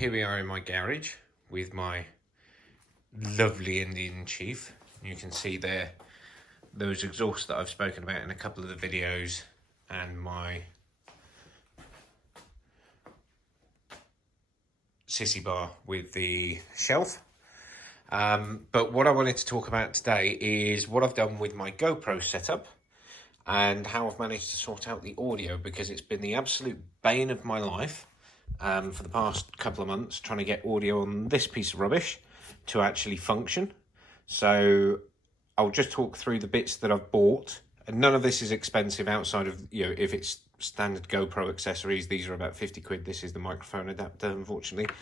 here we are in my garage with my lovely Indian Chief. You can see there those exhausts that I've spoken about in a couple of the videos, and my sissy bar with the shelf. But what I wanted to talk about today is what I've done with my GoPro setup and how I've managed to sort out the audio, because it's been the absolute bane of my life for the past couple of months trying to get audio on this piece of rubbish to actually function. So I'll just talk through the bits that I've bought, and none of this is expensive outside of, you know, if it's standard GoPro accessories, these are about 50 quid. This is the microphone adapter, unfortunately.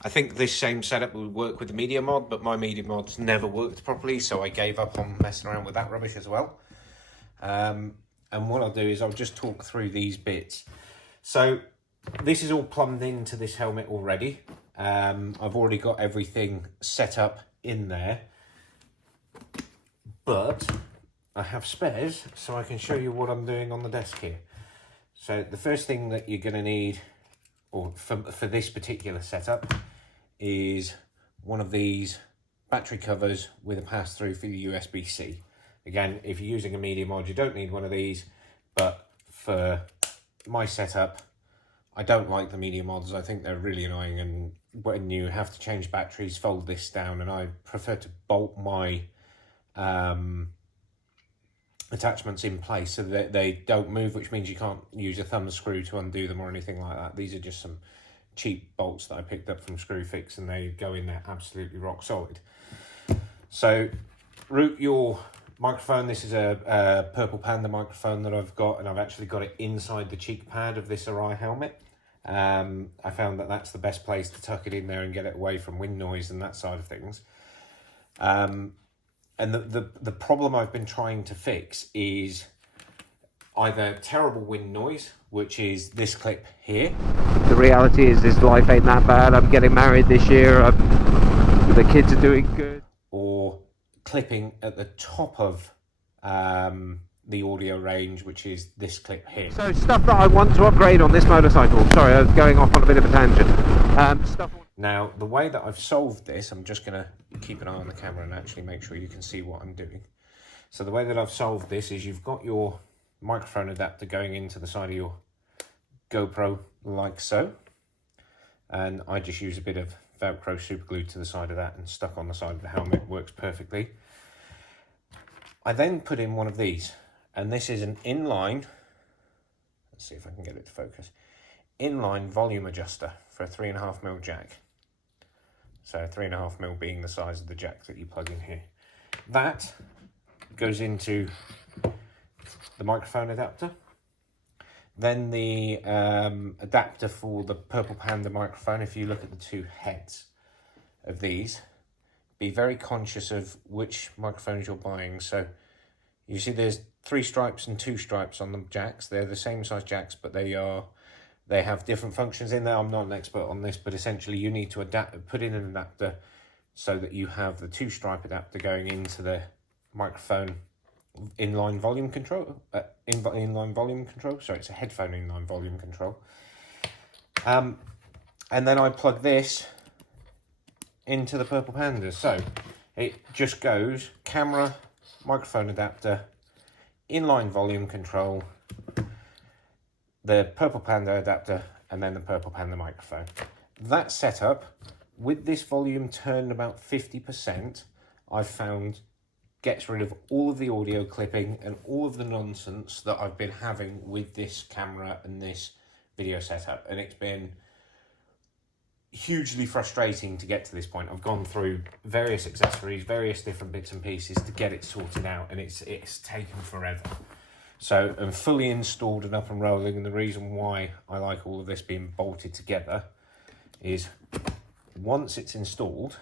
I think this same setup would work with the media mod, but my media mods never worked properly, so I gave up on messing around with that rubbish as well. And what I'll do is I'll just talk through these bits. So this is all plumbed into this helmet already. I've already got everything set up in there, but I have spares, so I can show you what I'm doing on the desk here. So the first thing that you're going to need, or for this particular setup, is one of these battery covers with a pass-through for the USB-C. Again, if you're using a media mod, you don't need one of these, but for my setup, I don't like the media mods. I think they're really annoying, and when you have to change batteries, fold this down, and I prefer to bolt my attachments in place so that they don't move, which means you can't use a thumb screw to undo them or anything like that. These are just some cheap bolts that I picked up from Screwfix, and they go in there absolutely rock solid. So route your microphone. This is a Purple Panda microphone that I've got, and I've actually got it inside the cheek pad of this Arai helmet. I found that that's the best place to tuck it in there and get it away from wind noise and that side of things. And the problem I've been trying to fix is either terrible wind noise, which is this clip here. The reality is this life ain't that bad. I'm getting married this year. The kids are doing good. Or clipping at the top of the audio range, which is this clip here. So stuff that I want to upgrade on this motorcycle. Sorry, I was going off on a bit of a tangent. Now, the way that I've solved this, I'm just going to keep an eye on the camera and actually make sure you can see what I'm doing. So the way that I've solved this is you've got your microphone adapter going into the side of your GoPro like so. And I just use a bit of Velcro super glue to the side of that and stuck on the side of the helmet. Works perfectly. I then put in one of these, and this is an inline, let's see if I can get it to focus, inline volume adjuster for a 3.5mm jack. So 3.5mm being the size of the jack that you plug in here. That goes into the microphone adapter. Then the adapter for the Purple Panda microphone. If you look at the two heads of these, be very conscious of which microphones you're buying. So you see there's 3 stripes and 2 stripes on the jacks. They're the same size jacks, but they have different functions in there. I'm not an expert on this, but essentially you need to put in an adapter so that you have the 2-stripe adapter going into the microphone inline volume control. Inline volume control. Sorry, it's a headphone inline volume control. And then I plug this into the Purple Panda. So it just goes camera, microphone adapter, inline volume control, the Purple Panda adapter, and then the Purple Panda microphone. That setup, with this volume turned about 50%, I've found gets rid of all of the audio clipping and all of the nonsense that I've been having with this camera and this video setup. And it's been hugely frustrating to get to this point. I've gone through various accessories, various different bits and pieces to get it sorted out, and it's taken forever. So I'm fully installed and up and rolling, and the reason why I like all of this being bolted together is once it's installed,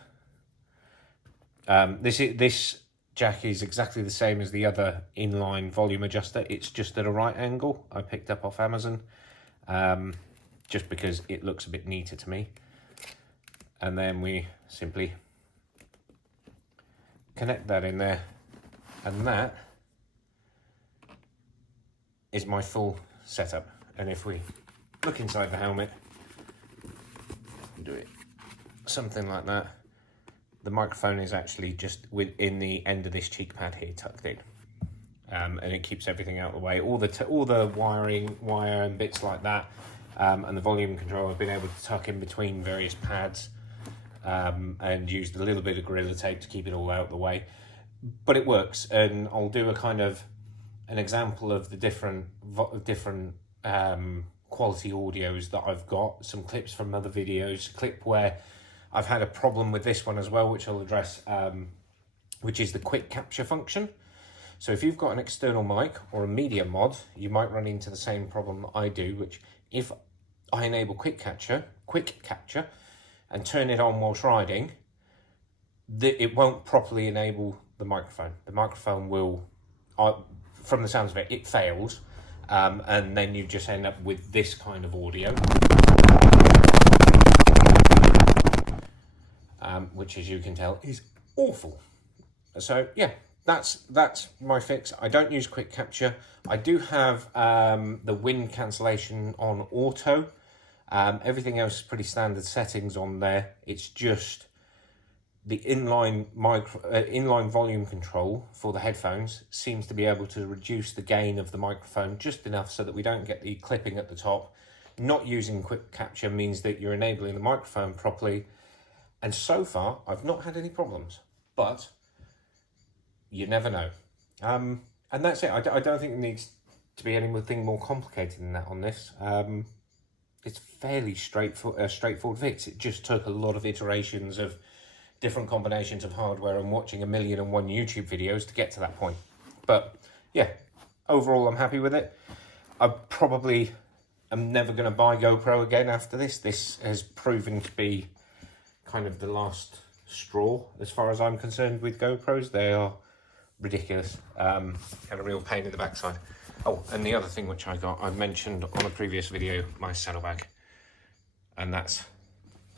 this jack is exactly the same as the other inline volume adjuster. It's just at a right angle. I picked up off Amazon just because it looks a bit neater to me. And then we simply connect that in there, and that is my full setup. And if we look inside the helmet, do it something like that, the microphone is actually just within the end of this cheek pad here, tucked in. And it keeps everything out of the way. All the wire and bits like that, and the volume control I've been able to tuck in between various pads, and used a little bit of Gorilla Tape to keep it all out of the way. But it works, and I'll do a kind of an example of the different quality audios that I've got. Some clips from other videos, clip where I've had a problem with this one as well, which I'll address, which is the quick capture function. So if you've got an external mic or a media mod, you might run into the same problem that I do, which if I enable quick capture and turn it on whilst riding, it won't properly enable the microphone. The microphone will, from the sounds of it, it fails, and then you just end up with this kind of audio, which, as you can tell, is awful. So yeah, that's my fix. I don't use quick capture. I do have the wind cancellation on auto. Everything else is pretty standard settings on there. It's just the inline volume control for the headphones seems to be able to reduce the gain of the microphone just enough so that we don't get the clipping at the top. Not using quick capture means that you're enabling the microphone properly, and so far I've not had any problems, but you never know. And that's it. I don't think it needs to be anything more complicated than that on this. It's fairly straightforward fix. It just took a lot of iterations of different combinations of hardware and watching 1,000,001 YouTube videos to get to that point. But yeah, overall I'm happy with it. I probably am never going to buy GoPro again after this. This has proven to be kind of the last straw as far as I'm concerned with GoPros. They are ridiculous, and a real pain in the backside. Oh, and the other thing which I mentioned on a previous video, my saddlebag, and that's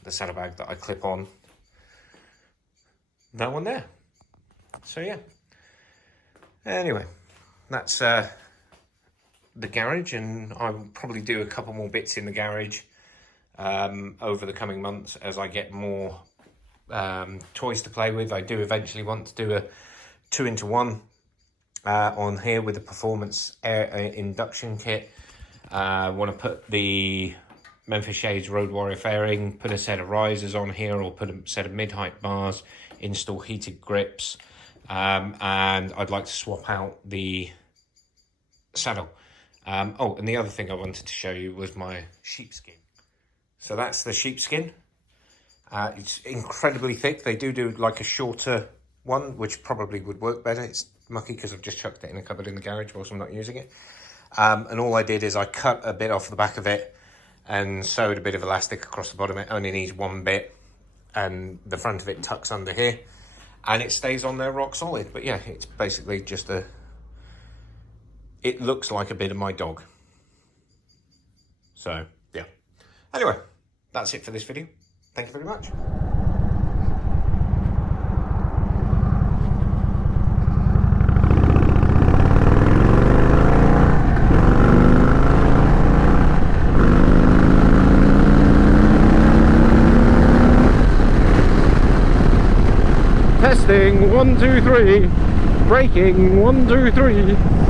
the saddlebag that I clip on that one there. So yeah, anyway, that's the garage, and I'll probably do a couple more bits in the garage over the coming months as I get more toys to play with. I do eventually want to do a 2-in-1 on here with the performance air induction kit. I want to put the Memphis Shades Road Warrior fairing, put a set of risers on here, or put a set of mid-height bars, install heated grips, and I'd like to swap out the saddle. Oh, and the other thing I wanted to show you was my sheepskin. So that's the sheepskin. It's incredibly thick. They do like a shorter one, which probably would work better. It's mucky because I've just chucked it in a cupboard in the garage whilst I'm not using it. And all I did is I cut a bit off the back of it and sewed a bit of elastic across the bottom. It only needs one bit, and the front of it tucks under here, and it stays on there rock solid. But yeah, it's basically just it looks like a bit of my dog. So yeah. Anyway, that's it for this video. Thank you very much. Testing, 1, 2, 3. Braking, 1, 2, 3.